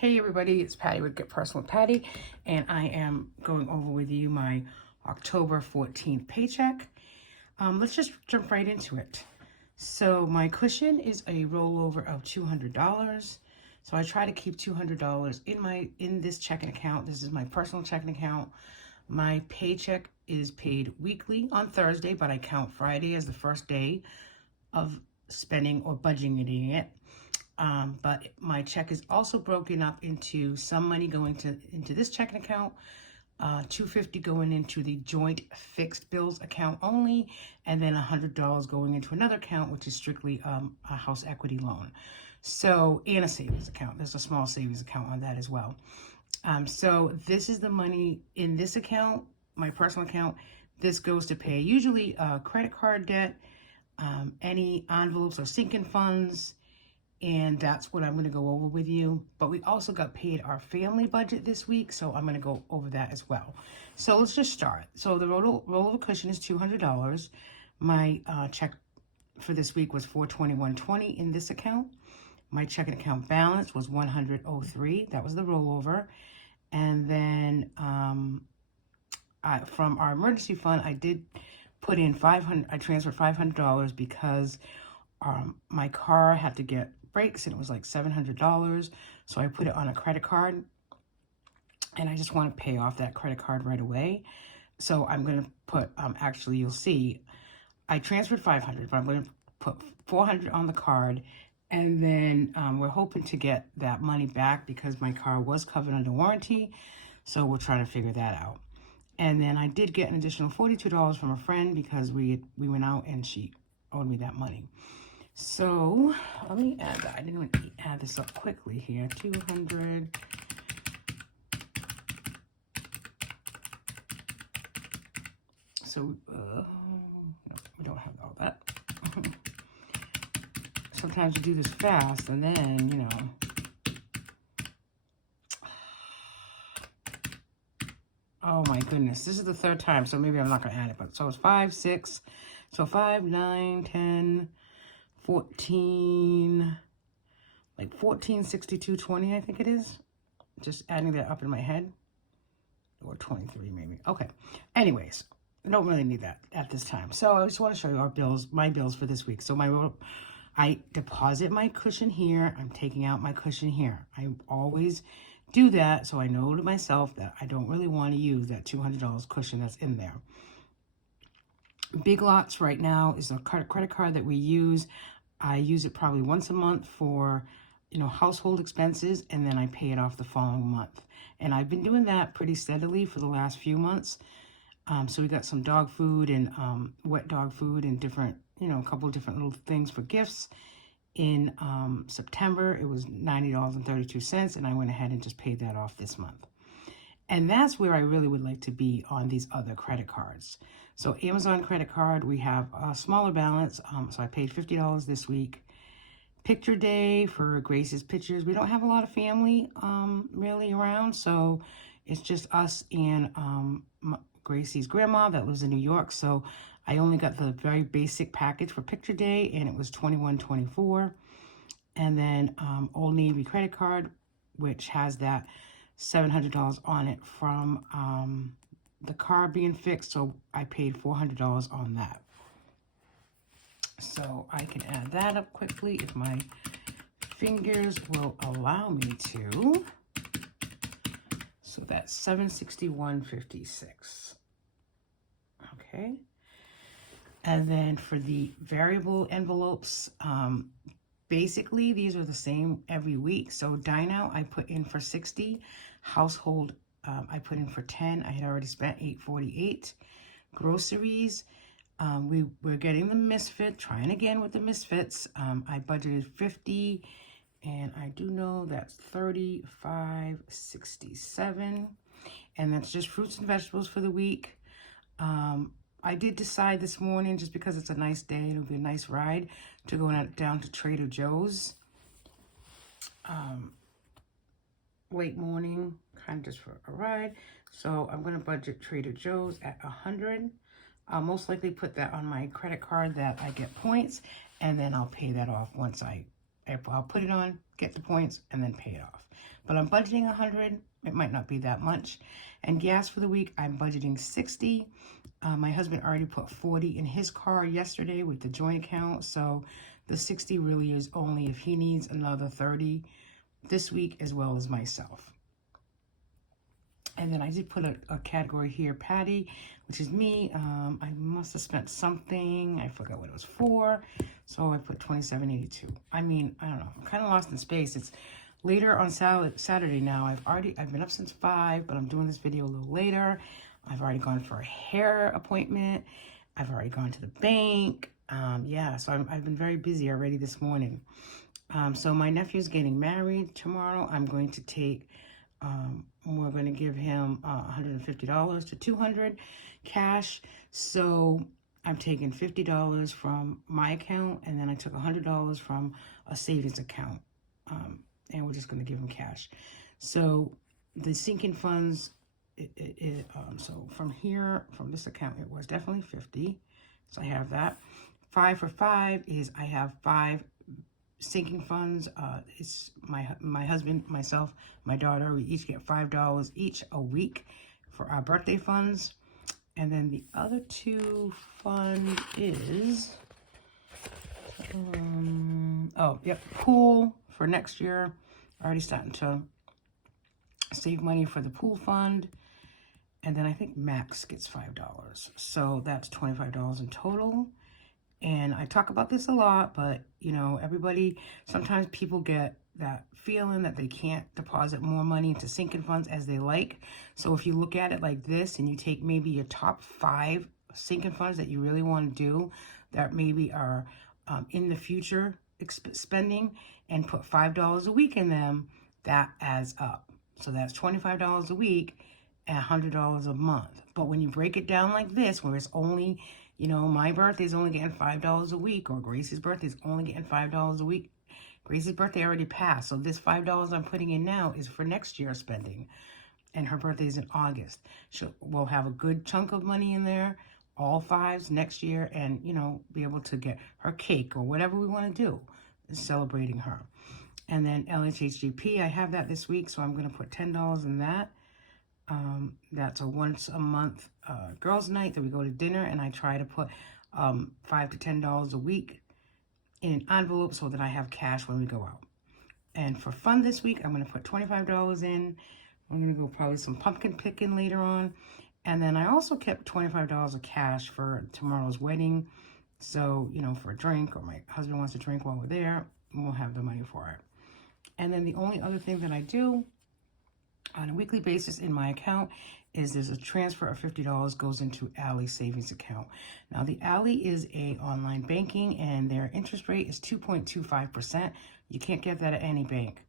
Hey everybody, it's Patty with Get Personal with Patty, and I am going over with you my October 14th paycheck. Let's just jump right into it. So my cushion is a rollover of $200. So I try to keep $200 in this checking account. This is my personal checking account. My paycheck is paid weekly on Thursday, but I count Friday as the first day of spending or budgeting it. But my check is also broken up into some money going into this checking account, $250 going into the joint fixed bills account only, and then $100 going into another account, which is strictly a house equity loan. So, and a savings account. There's a small savings account on that as well. So this is the money in this account, my personal account. This goes to pay usually credit card debt, any envelopes or sinking funds, and that's what I'm going to go over with you. But we also got paid our family budget this week, so I'm going to go over that as well. So let's just start. So the rollover cushion is $200. My check for this week was $421.20 in this account. My checking account balance was $103. That was the rollover. And then from our emergency fund, I did put in $500. I transferred $500 because my car had to get brakes and it was like $700. So I put it on a credit card, and I just want to pay off that credit card right away. So I'm going to put, actually you'll see, I transferred $500, but I'm going to put $400 on the card. And then we're hoping to get that money back because my car was covered under warranty. So we're trying to figure that out. And then I did get an additional $42 from a friend because we went out and she owed me that money. So let me add that. I didn't even add this up quickly here. 200. So no, we don't have all that. Sometimes you do this fast and then, you know. Oh my goodness. This is the third time, so maybe I'm not going to add it. But so it's 5, 6. So 5, 9, 10, 14, like 14, 62, 20, I think it is. Just adding that up in my head. Or 23 maybe. Okay. Anyways, I don't really need that at this time. So I just want to show you our bills, my bills for this week. So I deposit my cushion here. I'm taking out my cushion here. I always do that, so I know to myself that I don't really want to use that $200 cushion that's in there. Big Lots right now is a credit card that we use. I use it probably once a month for, you know, household expenses, and then I pay it off the following month. And I've been doing that pretty steadily for the last few months. So we got some dog food and wet dog food and different, you know, a couple of different little things for gifts. In September, it was $90.32, and I went ahead and just paid that off this month. And that's where I really would like to be on these other credit cards. So Amazon credit card, we have a smaller balance. So I paid $50 this week. Picture day for Grace's pictures. We don't have a lot of family really around, so it's just us and Gracie's grandma that lives in New York. So I only got the very basic package for picture day, and it was $21.24. And then Old Navy credit card, which has that $700 on it from the car being fixed. So I paid $400 on that. So I can add that up quickly if my fingers will allow me to. So that's $761.56. Okay. And then for the variable envelopes, basically these are the same every week. So Dine Out I put in for $60. Household I put in for $10. I had already spent $8.48. Groceries, we're getting the Misfit, trying again with the Misfits. I budgeted $50, and I do know that's $35.67, and that's just fruits and vegetables for the week. I did decide this morning, just because it's a nice day, it'll be a nice ride, to go down to Trader Joe's. Late morning, kind of just for a ride. So I'm going to budget Trader Joe's at $100. I'll most likely put that on my credit card that I get points, and then I'll pay that off once I I'll put it on, get the points, and then pay it off. But I'm budgeting 100. It might not be that much. And gas for the week, I'm budgeting 60. My husband already put 40 in his car yesterday with the joint account. So the 60 really is only if he needs another 30 this week, as well as myself. And then I did put a category here, Patty, which is me. I must have spent something. I forgot what it was for. So I put $27.82. I mean, I don't know. I'm kind of lost in space. It's later on Saturday now. I've been up since 5, but I'm doing this video a little later. I've already gone for a hair appointment. I've already gone to the bank. Yeah, so I've been very busy already this morning. So my nephew's getting married tomorrow. I'm going to take, we're going to give him $150 to $200 cash. So I'm taking $50 from my account, and then I took $100 from a savings account. And we're just going to give him cash. So the sinking funds, so from here, from this account, it was definitely 50. So I have that. 5 for 5 is I have 5 sinking funds. It's my husband, myself, my daughter. We each get $5 each a week for our birthday funds. And then the other 2 fund is, pool for next year. Already starting to save money for the pool fund. And then I think Max gets $5. So that's $25 in total. And I talk about this a lot, but, you know, sometimes people get that feeling that they can't deposit more money into sinking funds as they like. So if you look at it like this and you take maybe your top 5 sinking funds that you really want to do that maybe are in the future spending and put $5 a week in them, that adds up. So that's $25 a week and $100 a month. But when you break it down like this, where it's only, you know, my birthday's only getting $5 a week, or Gracie's birthday's only getting $5 a week. Gracie's birthday already passed, so this $5 I'm putting in now is for next year's spending. And her birthday's in August. We'll have a good chunk of money in there, all 5s next year, and, you know, be able to get her cake or whatever we want to do, celebrating her. And then LHHGP, I have that this week, so I'm going to put $10 in that. That's a once a month girls' night that we go to dinner, and I try to put $5 to $10 a week in an envelope so that I have cash when we go out. And for fun this week, I'm going to put $25 in. I'm going to go probably some pumpkin picking later on. And then I also kept $25 of cash for tomorrow's wedding. So, you know, for a drink, or my husband wants to drink while we're there, we'll have the money for it. And then the only other thing that I do on a weekly basis in my account is there's a transfer of $50 goes into Ally's savings account. Now, the Ally is a online banking, and their interest rate is 2.25%. You can't get that at any bank.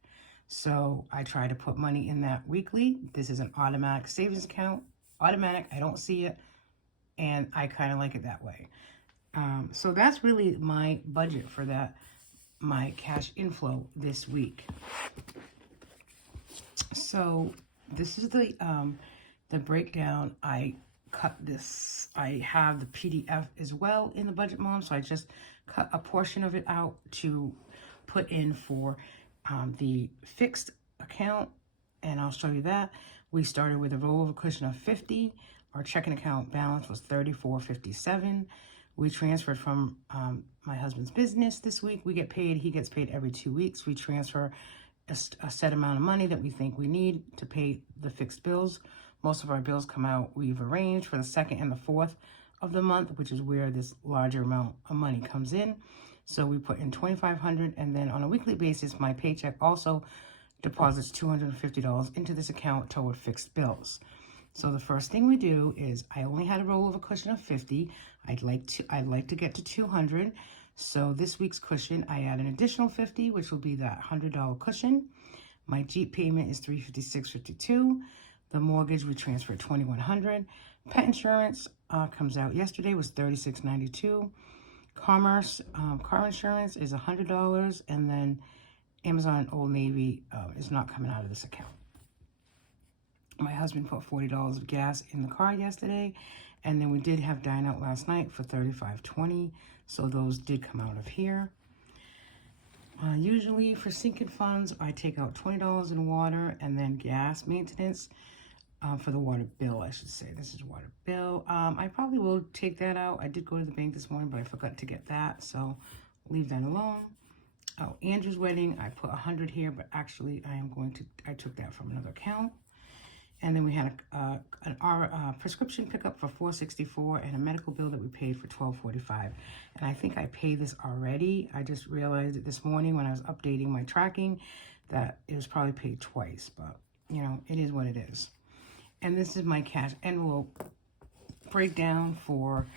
So I try to put money in that weekly. This is an automatic savings account. Automatic, I don't see it, and I kind of like it that way. So that's really my budget for that, my cash inflow this week. So this is the breakdown. I cut this. I have the PDF as well in the Budget Mom, so I just cut a portion of it out to put in for the fixed account, and I'll show you that. We started with a rollover cushion of 50. Our checking account balance was $34.57. We transferred from my husband's business this week. We get paid. He gets paid every 2 weeks. We transfer a set amount of money that we think we need to pay the fixed bills. Most of our bills come out. We've arranged for the 2nd and the 4th of the month, which is where this larger amount of money comes in. So we put in $2,500, and then on a weekly basis, my Paycheck also deposits $250 into this account toward fixed bills. So the first thing we do is, I only had a rollover cushion of 50. I'd like to get to 200. So this week's cushion, I add an additional 50, which will be that $100 cushion. My Jeep payment is $356.52. The mortgage, we transferred $2,100. Pet insurance comes out yesterday, was $36.92. Car insurance is $100, and then Amazon and Old Navy is not coming out of this account. My husband put $40 of gas in the car yesterday, and then we did have dine out last night for $35.20, so those did come out of here. Usually for sinking funds, I take out $20 in water and then gas maintenance for the water bill, I should say. This is water bill. I probably will take that out. I did go to the bank this morning, but I forgot to get that, so leave that alone. Oh, Andrew's wedding, I put 100 here, but actually I took that from another account. And then we had a prescription pickup for $464 and a medical bill that we paid for $1245. And I think I paid this already. I just realized it this morning when I was updating my tracking that it was probably paid twice, but you know, it is what it is. And this is my cash envelope breakdown for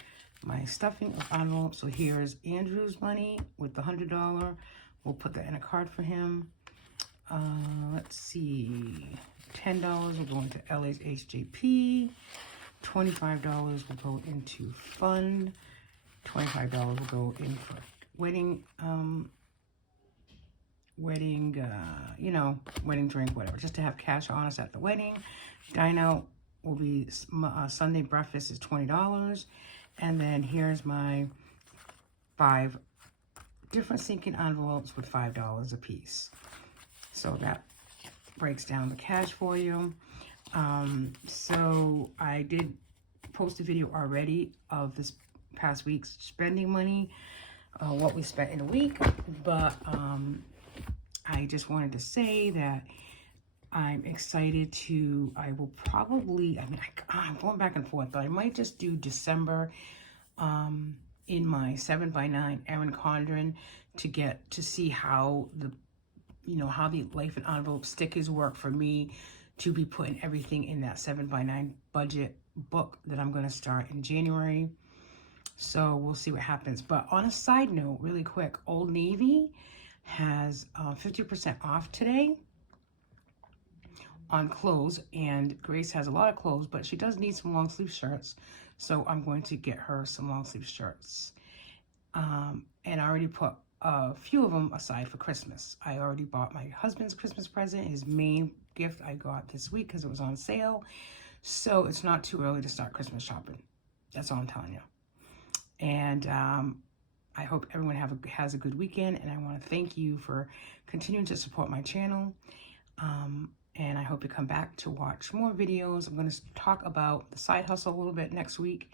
my stuffing of envelopes. So here's Andrew's money with the $100. We'll put that in a card for him. Let's see. $10 will go into LA's HJP. $25 will go into fund. $25 will go in for wedding, wedding drink, whatever, just to have cash on us at the wedding. Dine out will be Sunday breakfast is $20. And then here's my 5 different sinking envelopes with $5 a piece. So that breaks down the cash for you. So I did post a video already of this past week's spending money, what we spent in a week, but I just wanted to say that I'm excited to, I will probably, I'm going back and forth, but I might just do December in my 7x9 Erin Condren to see how the Life in Envelope stickers work for me to be putting everything in that 7x9 budget book that I'm going to start in January. So we'll see what happens. But on a side note, really quick, Old Navy has 50% off today on clothes, and Grace has a lot of clothes, but she does need some long sleeve shirts. So I'm going to get her some long sleeve shirts. And I already put a few of them aside for Christmas. I already bought my husband's Christmas present, his main gift I got this week because it was on sale. So it's not too early to start Christmas shopping. That's all I'm telling you. And I hope everyone has a good weekend, and I want to thank you for continuing to support my channel. And I hope you come back to watch more videos. I'm going to talk about the side hustle a little bit next week,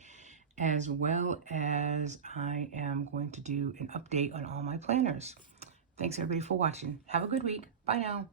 as well as I am going to do an update on all my planners. Thanks everybody for watching. Have a good week. Bye now.